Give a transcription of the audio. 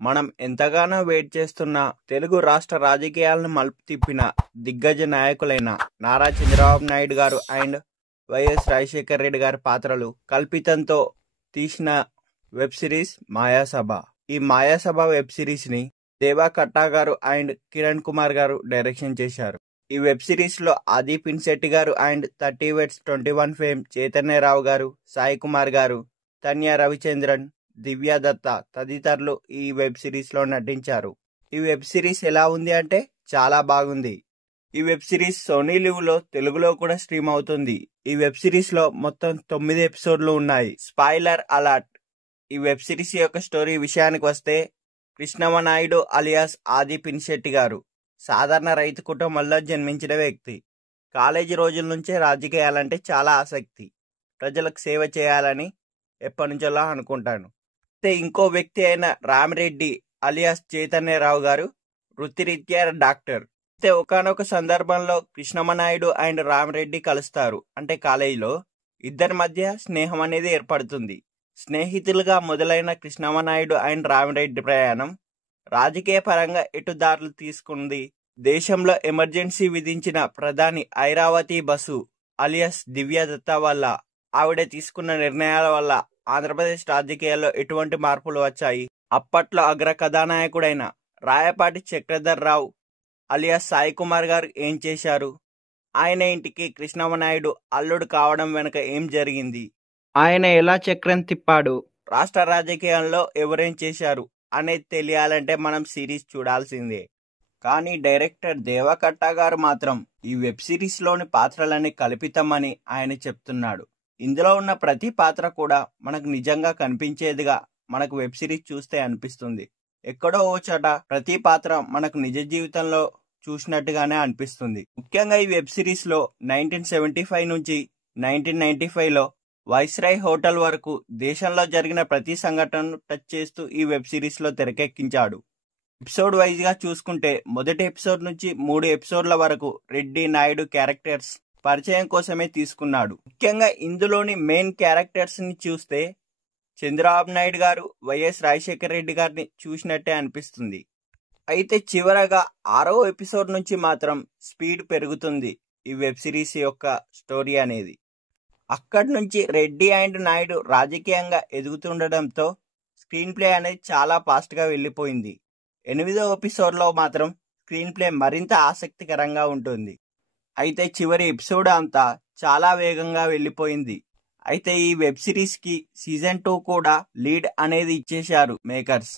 మనం ఎంతగానో వెయిట్ చేస్తున్న తెలుగు రాష్ట్ర రాజకీయాలను మలుపు తిప్పిన దిగ్గజ నాయకులైన నారా చంద్రబాబు నాయుడు గారు అండ్ వైఎస్ రాజశేఖర రెడ్డి గారి పాత్రలు కల్పితంతో తీసిన వెబ్ సిరీస్ మాయాసభ. ఈ మాయాసభ వెబ్ సిరీస్ ని దేవా కట్టా గారు అండ్ కిరణ్ కుమార్ గారు డైరెక్షన్ చేశారు. ఈ వెబ్ సిరీస్ లో ఆది పినిశెట్టి గారు అండ్ 30 Weds 21 ఫేమ్ చైతన్యరావు గారు, సాయి కుమార్ గారు, తన్య రవిచంద్రన్, దివ్య దత్త తదితరులు ఈ వెబ్ సిరీస్ లో నటించారు. ఈ వెబ్ సిరీస్ ఎలా ఉంది అంటే చాలా బాగుంది. ఈ వెబ్ సిరీస్ సోనీ లివ్ లో తెలుగులో కూడా స్ట్రీమ్ అవుతుంది. ఈ వెబ్ సిరీస్ లో మొత్తం 9 ఎపిసోడ్లు ఉన్నాయి. Spoiler alert. ఈ వెబ్ సిరీస్ యొక్క స్టోరీ విషయానికి వస్తే, కృష్ణమనాయుడు అలియాస్ ఆది పినిశెట్టి గారు సాధారణ రైతు కుటుంబంలో జన్మించిన వ్యక్తి. కాలేజీ రోజుల నుంచే రాజకీయాలంటే చాలా ఆసక్తి. ప్రజలకు సేవ చేయాలని ఎప్పటి నుంచో అనుకుంటాను. అయితే ఇంకో వ్యక్తి అయిన రామిరెడ్డి అలియాస్ చైతన్యరావు గారు వృత్తిరీత్యా డాక్టర్. అయితే ఒకానొక సందర్భంలో కృష్ణమనాయుడు అండ్ రామిరెడ్డి కలుస్తారు. అంటే కాలేజీలో ఇద్దరి మధ్య స్నేహం అనేది ఏర్పడుతుంది. స్నేహితులుగా మొదలైన కృష్ణమనాయుడు అండ్ రామిరెడ్డి ప్రయాణం రాజకీయ పరంగా ఎటు దారులు తీసుకుంది. దేశంలో ఎమర్జెన్సీ విధించిన ప్రధాని ఐరావతి బసు అలియాస్ దివ్య దత్త వల్ల, ఆవిడ తీసుకున్న నిర్ణయాల వల్ల ఆంధ్రప్రదేశ్ రాజకీయాల్లో ఎటువంటి మార్పులు వచ్చాయి. అప్పట్లో అగ్ర కథానాయకుడైన రాయపాటి చక్రధర్ రావు అలియాస్ సాయి కుమార్ గారు ఏం చేశారు, ఆయన ఇంటికి కృష్ణమనాయుడు అల్లుడు కావడం వెనుక ఏం జరిగింది, ఆయన ఎలా చక్రం తిప్పాడు, రాష్ట్ర రాజకీయాల్లో ఎవరేం చేశారు అనేది తెలియాలంటే మనం సిరీస్ చూడాల్సిందే. కానీ డైరెక్టర్ దేవా కట్టా గారు మాత్రం ఈ వెబ్ సిరీస్ లోని పాత్రలన్నీ కల్పితమని ఆయన చెప్తున్నాడు. ఇందులో ఉన్న ప్రతి పాత్ర కూడా మనకు నిజంగా కనిపించేదిగా మనకు వెబ్ సిరీస్ చూస్తే అనిపిస్తుంది. ఎక్కడో ఓ చోట ప్రతి పాత్ర మనకు నిజ జీవితంలో చూసినట్టుగానే అనిపిస్తుంది. ముఖ్యంగా ఈ వెబ్ సిరీస్ లో 1975 నుంచి 1995 లో వైస్రాయ్ హోటల్ వరకు దేశంలో జరిగిన ప్రతి సంఘటనను టచ్ చేస్తూ ఈ వెబ్ సిరీస్ లో తెరకెక్కించాడు. ఎపిసోడ్ వైజ్ గా చూసుకుంటే మొదటి ఎపిసోడ్ నుంచి 3 ఎపిసోడ్ల వరకు రెడ్డి నాయుడు క్యారెక్టర్స్ పరిచయం కోసమే తీసుకున్నాడు. ముఖ్యంగా ఇందులోని మెయిన్ క్యారెక్టర్స్ ని చూస్తే చంద్రబాబు నాయుడు గారు, వైఎస్ రాజశేఖర రెడ్డి గారిని చూసినట్టే అనిపిస్తుంది. అయితే చివరగా 6వ ఎపిసోడ్ నుంచి మాత్రం స్పీడ్ పెరుగుతుంది ఈ వెబ్ సిరీస్ యొక్క స్టోరీ అనేది. అక్కడి నుంచి రెడ్డి అండ్ నాయుడు రాజకీయంగా ఎదుగుతుండడంతో స్క్రీన్ ప్లే అనేది చాలా ఫాస్ట్ గా వెళ్ళిపోయింది. 8వ ఎపిసోడ్ లో మాత్రం స్క్రీన్ ప్లే మరింత ఆసక్తికరంగా ఉంటుంది. అయితే చివరి ఎపిసోడ్ అంతా చాలా వేగంగా వెళ్ళిపోయింది. అయితే ఈ వెబ్ సిరీస్ కి సీజన్ 2 కూడా లీడ్ అనేది ఇచ్చేశారు మేకర్స్.